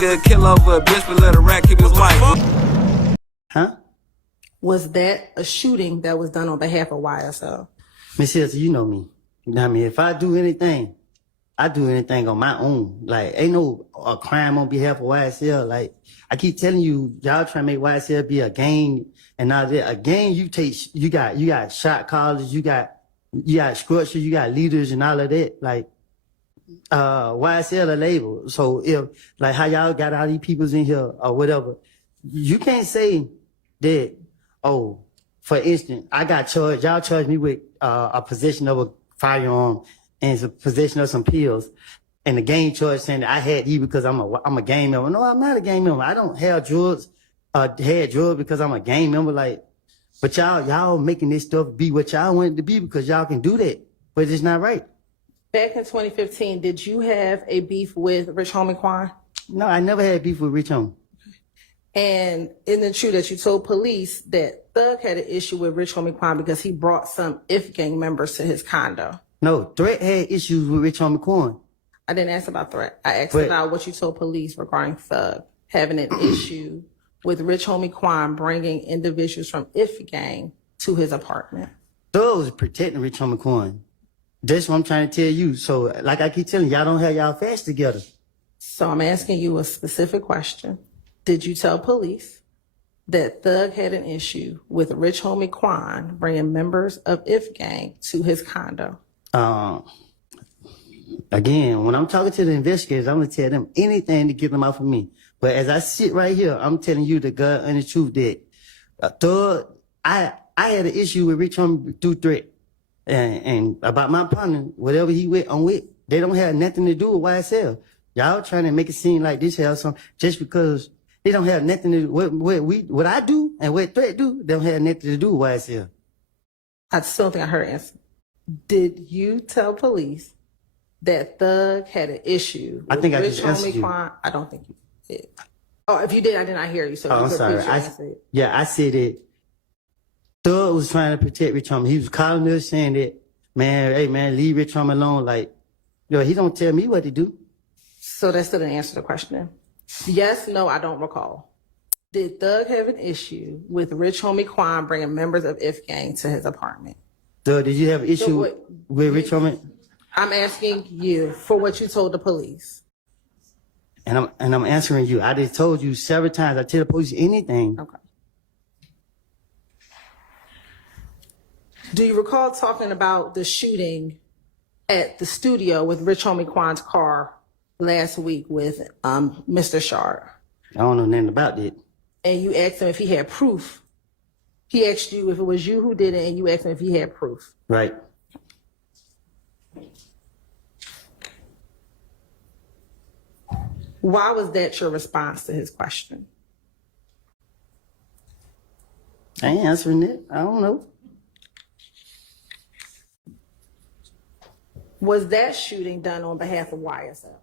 nigga kill over a bitch, but let a rat keep his wife. Huh? Was that a shooting that was done on behalf of YSL? Miss Hilton, you know me. You know what I mean? If I do anything, I do anything on my own. Like, ain't no a crime on behalf of YSL. Like, I keep telling you, y'all trying to make YSL be a gang and all that. A gang, you got shot callers, you got structure, you got leaders and all of that. Like, YSL a label. So if, like how y'all got all these peoples in here or whatever, you can't say that, oh, for instance, I got charged, y'all charged me with a possession of a firearm and some possession of some pills, and the gang charge saying that I had these because I'm a gang member. No, I'm not a gang member. I don't have drugs, had drugs because I'm a gang member. Like, but y'all making this stuff be what y'all want it to be because y'all can do that, but it's not right. Back in 2015, did you have a beef with Rich Homie Quan? No, I never had beef with Rich Homie. And isn't it true that you told police that Thug had an issue with Rich Homie Quan because he brought some IF gang members to his condo? No, Threat had issues with Rich Homie Quan. I didn't ask about Threat. I asked about what you told police regarding Thug having an issue with Rich Homie Quan bringing individuals from IF gang to his apartment. Thug was protecting Rich Homie Quan. That's what I'm trying to tell you. So, like I keep telling you, y'all don't have y'all facts together. So I'm asking you a specific question. Did you tell police that Thug had an issue with Rich Homie Quan bringing members of IF gang to his condo? Again, when I'm talking to the investigators, I'm gonna tell them anything to get them off of me. But as I sit right here, I'm telling you the God and the truth that Thug, I had an issue with Rich Homie through Threat, and about my partner, whatever he went on with, they don't have nothing to do with YSL. Y'all trying to make it seem like this has some just because they don't have nothing to do what I do and what Threat do. They don't have nothing to do with YSL. I still don't think I heard an answer. Did you tell police that Thug had an issue with Rich Homie Quan? I don't think you did. Oh, if you did, I did not hear you. So I'm sorry. I said that Thug was trying to protect Rich Homie. He was calling us saying that, man, hey man, leave Rich Homie alone. Like, yo, he don't tell me what to do. So that still didn't answer the question. Yes, no, I don't recall. Did Thug have an issue with Rich Homie Quan bringing members of IF gang to his apartment? Thug, did you have an issue with Rich Homie? I'm asking you for what you told the police. And I'm answering you. I just told you several times. I tell the police anything. Okay. Do you recall talking about the shooting at the studio with Rich Homie Quan's car last week with Mr. Shard? I don't know nothing about that. And you asked him if he had proof. He asked you if it was you who did it, and you asked him if he had proof. Right. Why was that your response to his question? I ain't answering it. I don't know. Was that shooting done on behalf of YSL?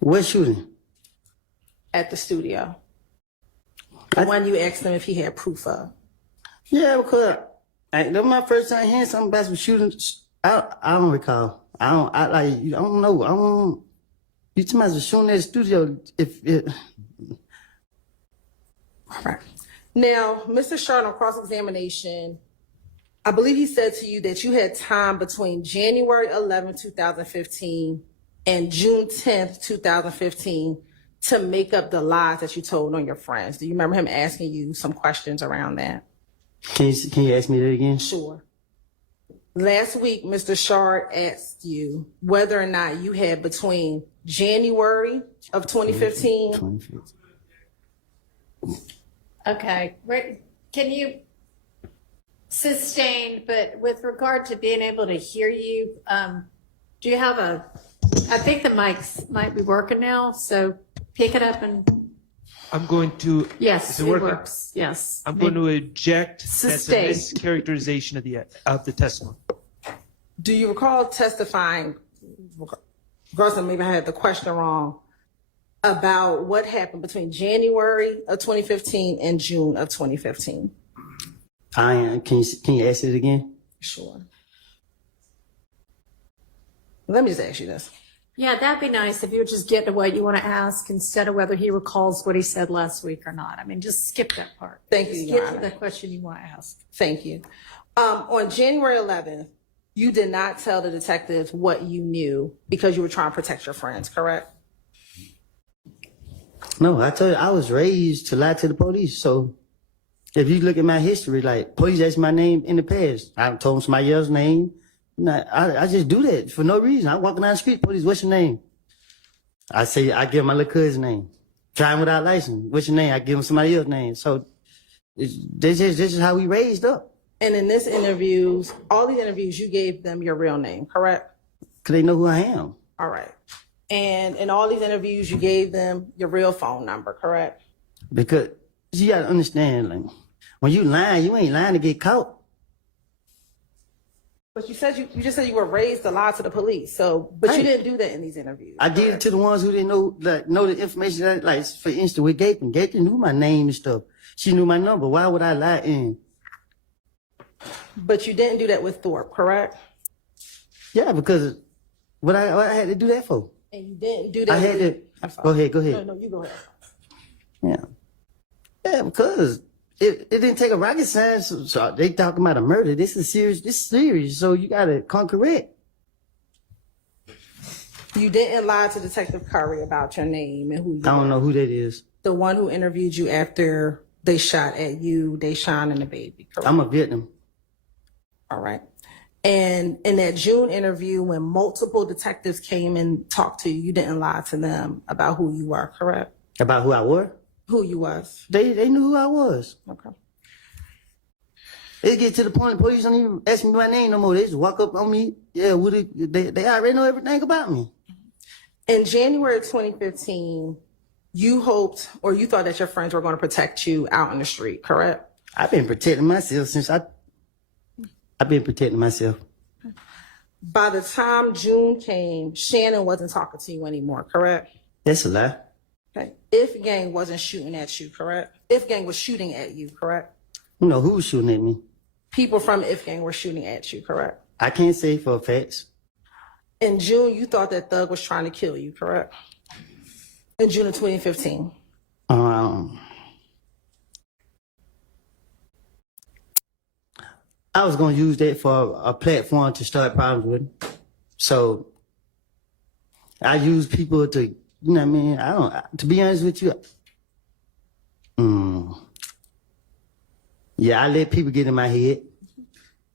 What shooting? At the studio. The one you asked him if he had proof of. Yeah, because that was my first time hearing something about some shootings. I don't recall. I don't know. You talking about the shooting at the studio? All right. Now, Mr. Shard, on cross-examination, I believe he said to you that you had time between January 11, 2015 and June 10th, 2015 to make up the lies that you told on your friends. Do you remember him asking you some questions around that? Can you ask me that again? Sure. Last week, Mr. Shard asked you whether or not you had between January of 2015. Okay, can you sustain, but with regard to being able to hear you, do you have I think the mics might be working now, so pick it up and. I'm going to. Yes, it works. Yes. I'm going to eject. Sustain. That's a mischaracterization of the testimony. Do you recall testifying, regardless of maybe I had the question wrong, about what happened between January of 2015 and June of 2015? Can you ask it again? Sure. Let me just ask you this. Yeah, that'd be nice if you would just get to what you want to ask instead of whether he recalls what he said last week or not. I mean, just skip that part. Thank you, Just Your get to Honor. the question you want to ask. Thank you. On January 11th, you did not tell the detectives what you knew because you were trying to protect your friends, correct? No, I told you, I was raised to lie to the police. So if you look at my history, like police asked my name in the past. I told them somebody else's name. Nah, I just do that for no reason. I walking down the street, police, what's your name? I say, I give my little cousin's name. Driving without license, what's your name? I give him somebody else's name. So this is how we raised up. And in all these interviews, you gave them your real name, correct? Cause they know who I am. All right. And in all these interviews, you gave them your real phone number, correct? Because you gotta understand, like, when you lying, you ain't lying to get caught. But you said you just said you were raised to lie to the police. So, but you Right. didn't do that in these interviews. I did it to the ones who didn't know, like, know the information. That, like, for instance, with Gaping. Gaping knew my name and stuff. She knew my number. Why would I lie in? But you didn't do that with Thorpe, correct? Yeah, because what I had to do that for? And you didn't do that. I had with, to. I'm sorry. Go ahead. No, you go ahead. Yeah. Yeah, because it didn't take a rocket science. So they talking about a murder. This is serious. So you gotta conquer it. You didn't lie to Detective Curry about your name and who you I don't were. know who that is. The one who interviewed you after they shot at you, Deshaun and the baby, correct? I'm a victim. All right. And in that June interview, when multiple detectives came and talked to you, you didn't lie to them about who you were, correct? About who I was? Who you was. They knew who I was. Okay. It get to the point the police don't even ask me my name no more. They just walk up on me. Yeah, they already know everything about me. In January 2015, you hoped or you thought that your friends were going to protect you out in the street, correct? I've been protecting myself since I've been protecting myself. By the time June came, Shannon wasn't talking to you anymore, correct? That's a lie. Okay. If Gang wasn't shooting at you, correct? If Gang was shooting at you, correct? You know who was shooting at me? People from If Gang were shooting at you, correct? I can't say for a fact. In June, you thought that Thug was trying to kill you, correct? In June of 2015. I was gonna use that for a platform to start problems with. So I use people to, you know what I mean? To be honest with you, yeah, I let people get in my head.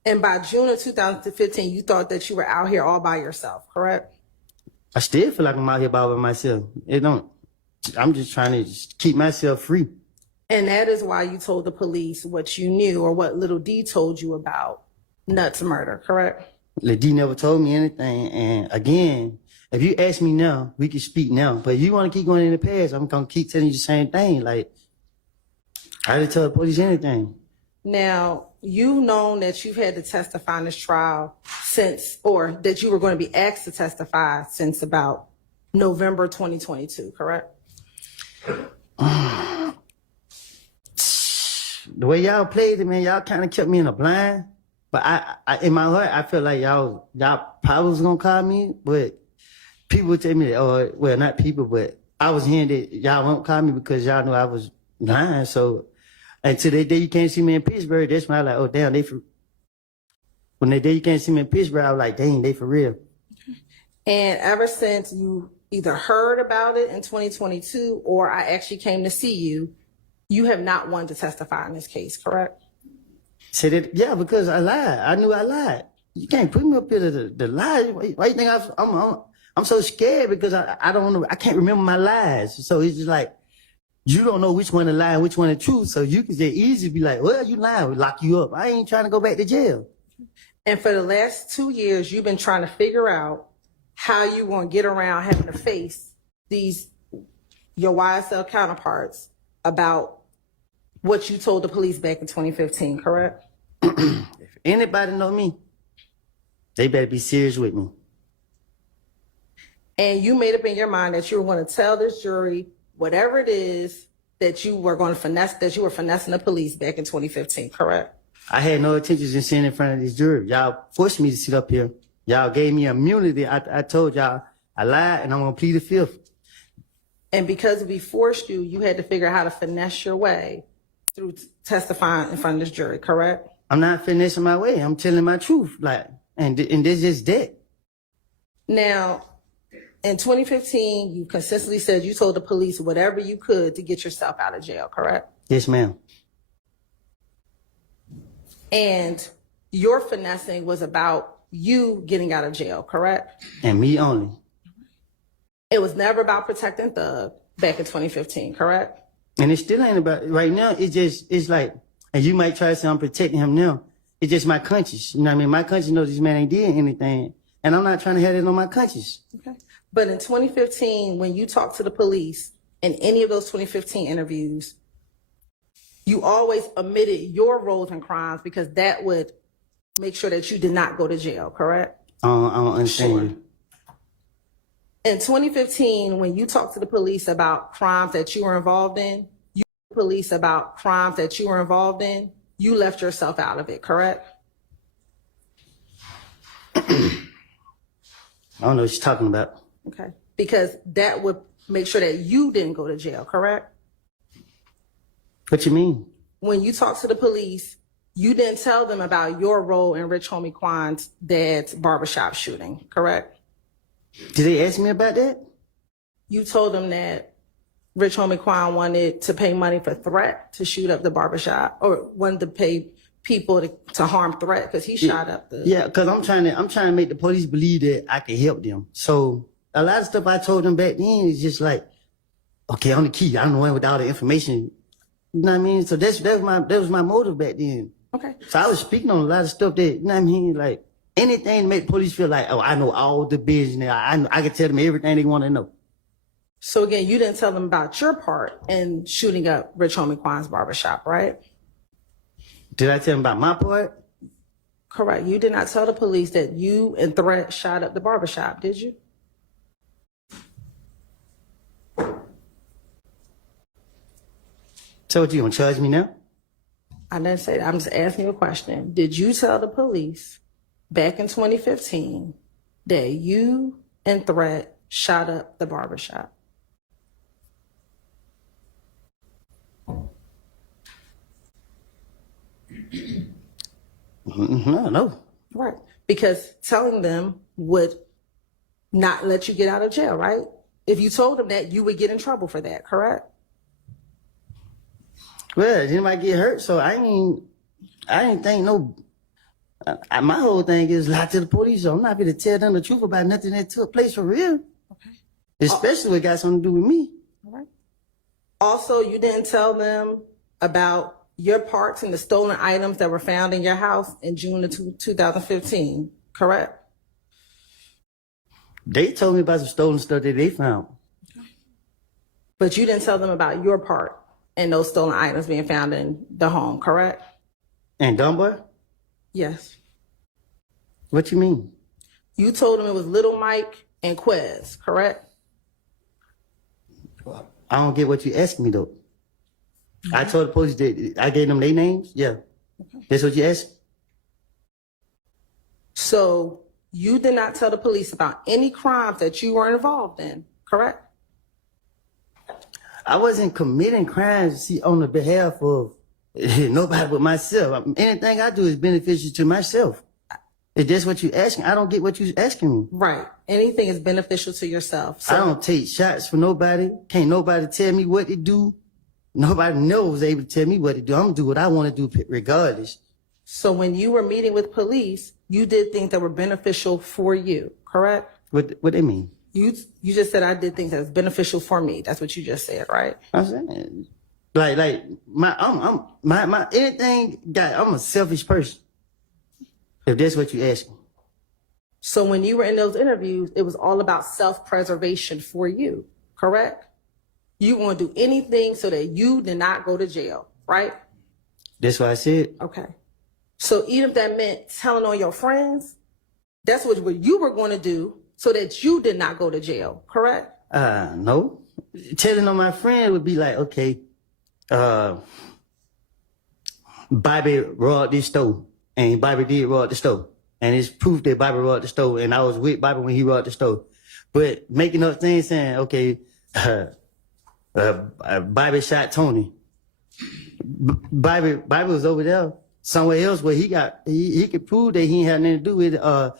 And by June of 2015, you thought that you were out here all by yourself, correct? I still feel like I'm out here by myself. I'm just trying to keep myself free. And that is why you told the police what you knew or what Little D told you about Nuts murder, correct? Lil D never told me anything. And again, if you ask me now, we can speak now. But if you want to keep going in the past, I'm going to keep telling you the same thing. Like, I didn't tell the police anything. Now, you've known that you've had to testify in this trial since, or that you were going to be asked to testify since about November 2022, correct? The way y'all played it, man, y'all kind of kept me in a blind. But I in my heart, I feel like y'all probably was gonna call me, but people would tell me that, or well, not people, but I was hearing that y'all won't call me because y'all knew I was lying. So until that day you can't see me in Pittsburgh, that's when I like, oh damn, when that day you can't see me in Pittsburgh, I was like, dang, they for real. And ever since you either heard about it in 2022 or I actually came to see you, you have not wanted to testify in this case, correct? Said it, yeah, because I lied. I knew I lied. You can't put me up here to lie. Why you think I'm so scared because I don't know. I can't remember my lies. So it's just like you don't know which one to lie and which one to truth. So you can just easily be like, well, you lying, we'll lock you up. I ain't trying to go back to jail. And for the last 2 years, you've been trying to figure out how you want to get around having to face your YSL counterparts about what you told the police back in 2015, correct? If anybody know me, they better be serious with me. And you made up in your mind that you were going to tell this jury whatever it is that you were going to finesse, that you were finessing the police back in 2015, correct? I had no intentions in sitting in front of this jury. Y'all forced me to sit up here. Y'all gave me immunity. I told y'all I lied, and I'm gonna plead the fifth. And because we forced you, you had to figure out how to finesse your way through testifying in front of this jury, correct? I'm not finessing my way. I'm telling my truth, like, and this is that. Now, in 2015, you consistently said you told the police whatever you could to get yourself out of jail, correct? Yes, ma'am. And your finessing was about you getting out of jail, correct? And me only. It was never about protecting Thug back in 2015, correct? And it still ain't about right now. It's like, and you might try to say I'm protecting him now. It's just my conscience. You know what I mean? My conscience knows this man ain't did anything, and I'm not trying to have it on my conscience. Okay. But in 2015, when you talked to the police in any of those 2015 interviews, you always omitted your roles in crimes because that would make sure that you did not go to jail, correct? I don't understand Sure. you. In 2015, when you talked to the police about crimes that you were involved in, you left yourself out of it, correct? I don't know what you're talking about. Okay. Because that would make sure that you didn't go to jail, correct? What you mean? When you talked to the police, you didn't tell them about your role in Rich Homie Quan's dad's barbershop shooting, correct? Did they ask me about that? You told them that Rich Homie Quan wanted to pay money for Threat to shoot up the barbershop, or wanted to pay people to harm Threat because he shot up the. Yeah, because I'm trying to make the police believe that I can help them. So a lot of stuff I told them back then is just like, okay, I'm the key. I don't know with all the information. You know what I mean? So that was my motive back then. Okay. So I was speaking on a lot of stuff that, you know what I mean, like anything to make the police feel like, oh, I know all the business. I can tell them everything they want to know. So again, you didn't tell them about your part in shooting up Rich Homie Quan's barbershop, right? Did I tell them about my part? Correct. You did not tell the police that you and Threat shot up the barbershop, did you? So what, you gonna charge me now? I didn't say that. I'm just asking you a question. Did you tell the police back in 2015 that you and Threat shot up the barbershop? No. Right. Because telling them would not let you get out of jail, right? If you told them that, you would get in trouble for that, correct? Well, anybody get hurt, so I ain't think no. My whole thing is lie to the police, so I'm not going to tell them the truth about nothing that took place for real. Okay. Especially what got something to do with me. All right. Also, you didn't tell them about your parts and the stolen items that were found in your house in June of 2015, correct? They told me about some stolen stuff that they found. But you didn't tell them about your part and those stolen items being found in the home, correct? And Dumbo? Yes. What you mean? You told them it was Little Mike and Quez, correct? I don't get what you asking me though. I told the police that I gave them their names. Yeah. That's what you asked? So you did not tell the police about any crimes that you were involved in, correct? I wasn't committing crimes on the behalf of nobody but myself. Anything I do is beneficial to myself. If that's what you're asking, I don't get what you're asking me. Right. Anything is beneficial to yourself. So I don't take shots for nobody. Can't nobody tell me what to do. Nobody knows able to tell me what to do. I'm gonna do what I want to do regardless. So when you were meeting with police, you did things that were beneficial for you, correct? What they mean? You just said I did things that was beneficial for me. That's what you just said, right? I'm saying, like my anything. I'm a selfish person. If that's what you asking. So when you were in those interviews, it was all about self-preservation for you, correct? You want to do anything so that you did not go to jail, right? That's what I said. Okay. So even if that meant telling on your friends, that's what you were going to do so that you did not go to jail, correct? No. Telling on my friend would be like, okay, Bobby robbed this store, and Bobby did rob the store, and it's proof that Bobby robbed the store, and I was with Bobby when he robbed the store. But making up things saying, okay, Bobby shot Tony. Bobby was over there somewhere else where he could prove that he ain't had nothing to do with it.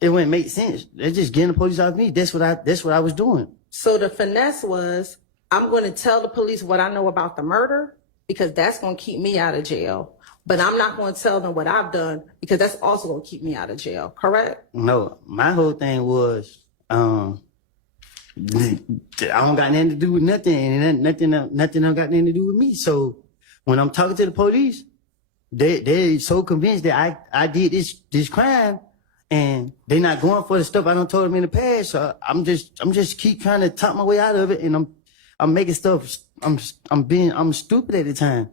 It wouldn't make sense. They're just getting the police off me. That's what I was doing. So the finesse was, I'm going to tell the police what I know about the murder because that's going to keep me out of jail. But I'm not going to tell them what I've done because that's also going to keep me out of jail. Correct? No, my whole thing was, I don't got nothing to do with nothing, and nothing don't got nothing to do with me. So when I'm talking to the police, they're so convinced that I did this crime, and they're not going for the stuff I done told them in the past. So I'm just keep trying to talk my way out of it, and I'm making stuff. I'm stupid at the time.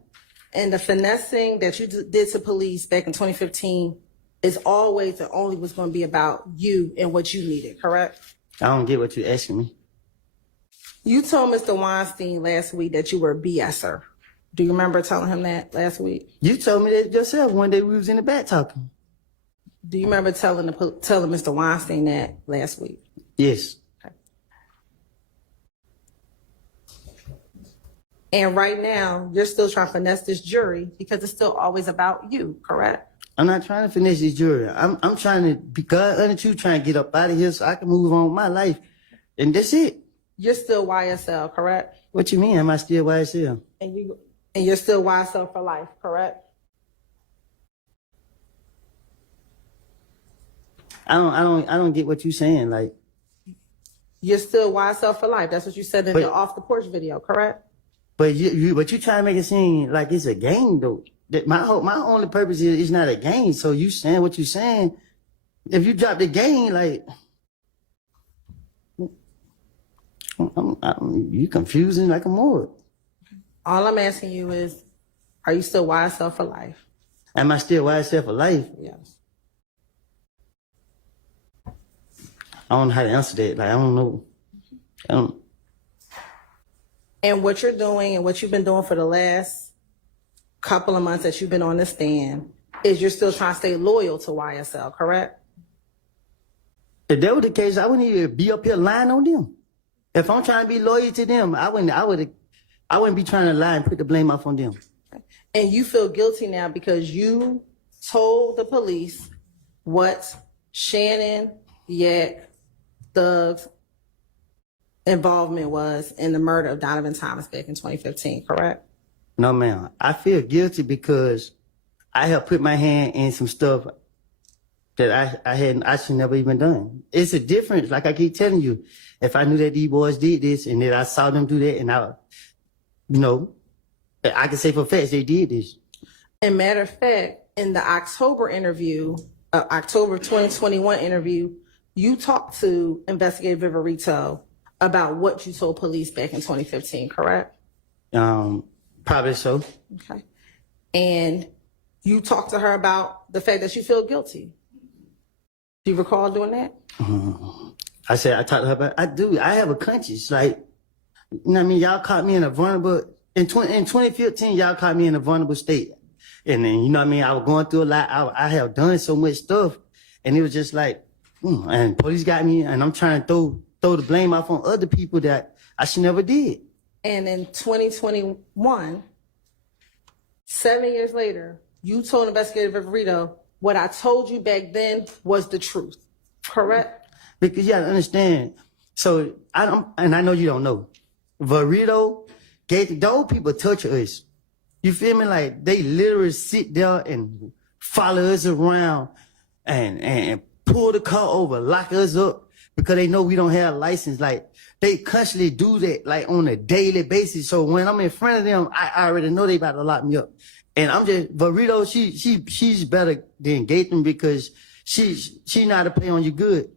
And the finessing that you did to police back in 2015 is always and only was going to be about you and what you needed, correct? I don't get what you're asking me. You told Mr. Weinstein last week that you were a BSer. Do you remember telling him that last week? You told me that yourself one day we was in the back talking. Do you remember telling Mr. Weinstein that last week? Yes. Okay. And right now, you're still trying to finesse this jury because it's still always about you, correct? I'm not trying to finish this jury. I'm trying to, because of the truth, trying to get up out of here so I can move on with my life. And that's it. You're still YSL, correct? What you mean? Am I still YSL? And you're still YSL for life, correct? I don't get what you're saying. Like, You're still YSL for life. That's what you said in the off the porch video, correct? but you trying to make it seem like it's a game though. That my only purpose is it's not a game. So you saying what you saying? If you drop the game, like, you confusing like a more. All I'm asking you is, are you still YSL for life? Am I still YSL for life? Yes. I don't know how to answer that. Like, I don't know. And what you're doing and what you've been doing for the last couple of months that you've been on the stand is you're still trying to stay loyal to YSL, correct? If that was the case, I wouldn't even be up here lying on them. If I'm trying to be loyal to them, I wouldn't be trying to lie and put the blame off on them. And you feel guilty now because you told the police what Shannon, Yak, Thug's involvement was in the murder of Donovan Thomas back in 2015, correct? No, ma'am. I feel guilty because I have put my hand in some stuff that I should never even done. It's a difference. Like I keep telling you, if I knew that these boys did this and that I saw them do that and I can say for facts they did this. And matter of fact, in the October interview, October 2021 interview, you talked to Investigator Viverito about what you told police back in 2015, correct? Probably so. Okay. And you talked to her about the fact that you feel guilty. Do you recall doing that? I talked to her about, I do. I have a conscience. Like, you know what I mean? Y'all caught me in a vulnerable, in 2015, y'all caught me in a vulnerable state. And then, you know what I mean? I was going through a lot. I have done so much stuff. And it was just like, and police got me, and I'm trying to throw the blame off on other people that I should never did. And in 2021, 7 years later, you told Investigator Viverito what I told you back then was the truth, correct? Because you gotta understand. So I know you don't know. Viverito those people touch us. You feel me? Like they literally sit there and follow us around and pull the car over, lock us up because they know we don't have a license. Like they constantly do that like on a daily basis. So when I'm in front of them, I already know they about to lock me up. And I'm just, Viverito, she's better than Gaten because she know how to play on you good.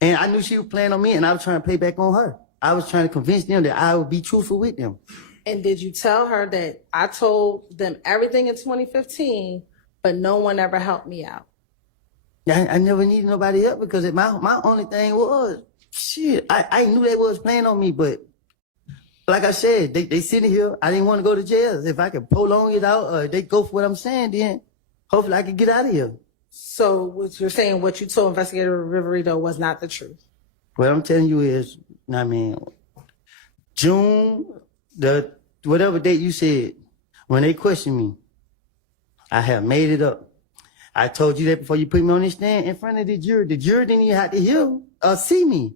And I knew she was playing on me and I was trying to play back on her. I was trying to convince them that I would be truthful with them. And did you tell her that I told them everything in 2015, but no one ever helped me out? I never needed nobody else because my only thing was, shit, I knew they was playing on me, but like I said, they sitting here. I didn't want to go to jail. If I could prolong it out or they go for what I'm saying, then hopefully I could get out of here. So what you're saying, what you told Investigator Viverito was not the truth? What I'm telling you is, I mean, June, whatever date you said, when they questioned me, I have made it up. I told you that before you put me on the stand in front of the jury. The jury didn't even have to hear or see me.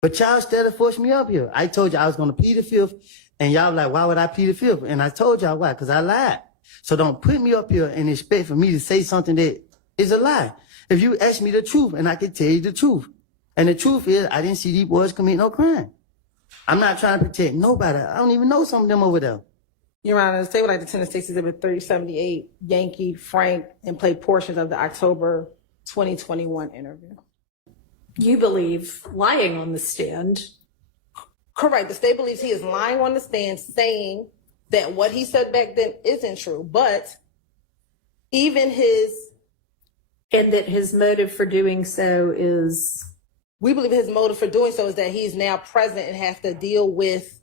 But y'all still forced me up here. I told you I was going to plead the fifth, and y'all like, why would I plead the fifth? And I told y'all why, because I lied. So don't put me up here and expect for me to say something that is a lie. If you ask me the truth, and I can tell you the truth. And the truth is, I didn't see these boys commit no crime. I'm not trying to protect nobody. I don't even know some of them over there. Your Honor, the state would like to attend the State's Exhibit 3078, Yankee, Frank, and play portions of the October 2021 interview. You believe lying on the stand. Correct. The state believes he is lying on the stand saying that what he said back then isn't true, but even And that his motive for doing so is. we believe his motive for doing so is that he's now present and has to deal with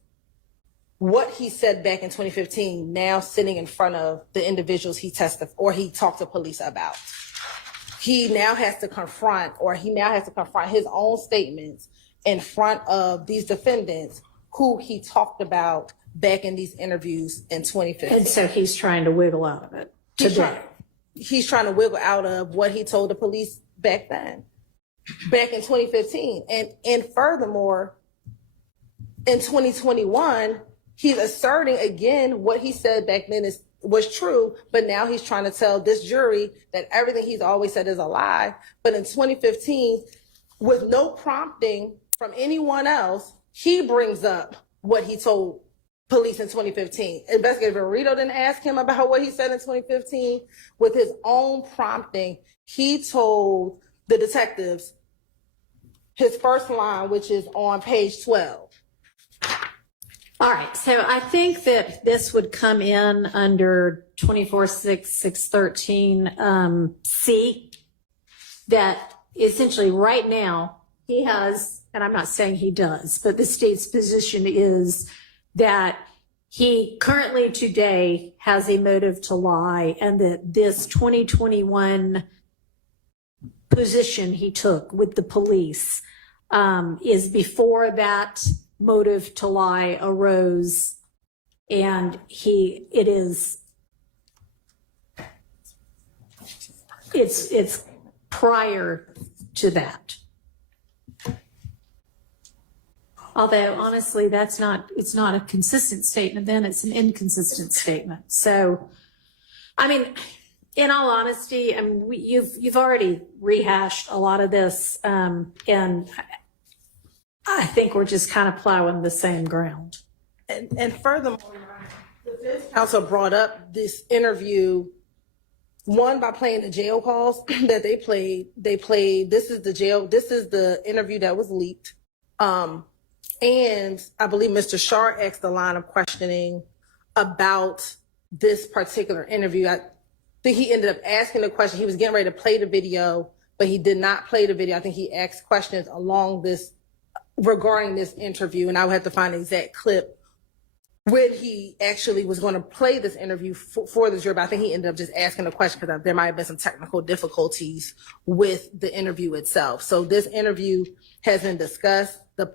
what he said back in 2015, now sitting in front of the individuals he testified or he talked to police about. He now has to confront his own statements in front of these defendants who he talked about back in these interviews in 2015. And so he's trying to wiggle out of it today. He's trying to wiggle out of what he told the police back then, back in 2015. And furthermore, in 2021, he's asserting again what he said back then was true, but now he's trying to tell this jury that everything he's always said is a lie. But in 2015, with no prompting from anyone else, he brings up what he told police in 2015. Investigator Verito didn't ask him about what he said in 2015. With his own prompting, he told the detectives his first line, which is on page 12. All right, so I think that this would come in under 24-6-613 C, that essentially right now he has, and I'm not saying he does, but the state's position is that he currently today has a motive to lie, and that this 2021 position he took with the police is before that motive to lie arose, and it's prior to that. Although honestly, it's not a consistent statement, then it's an inconsistent statement. So, I mean, in all honesty, I mean, you've already rehashed a lot of this, and I think we're just kind of plowing the same ground. And furthermore, the defense counsel brought up this interview, one, by playing the jail calls that they played. They played, this is the interview that was leaked. And I believe Mr. Shar asked a line of questioning about this particular interview. I think he ended up asking the question. He was getting ready to play the video, but he did not play the video. I think he asked questions regarding this interview, and I would have to find the exact clip when he actually was going to play this interview for the jury, but I think he ended up just asking a question because there might have been some technical difficulties with the interview itself. So this interview has been discussed. The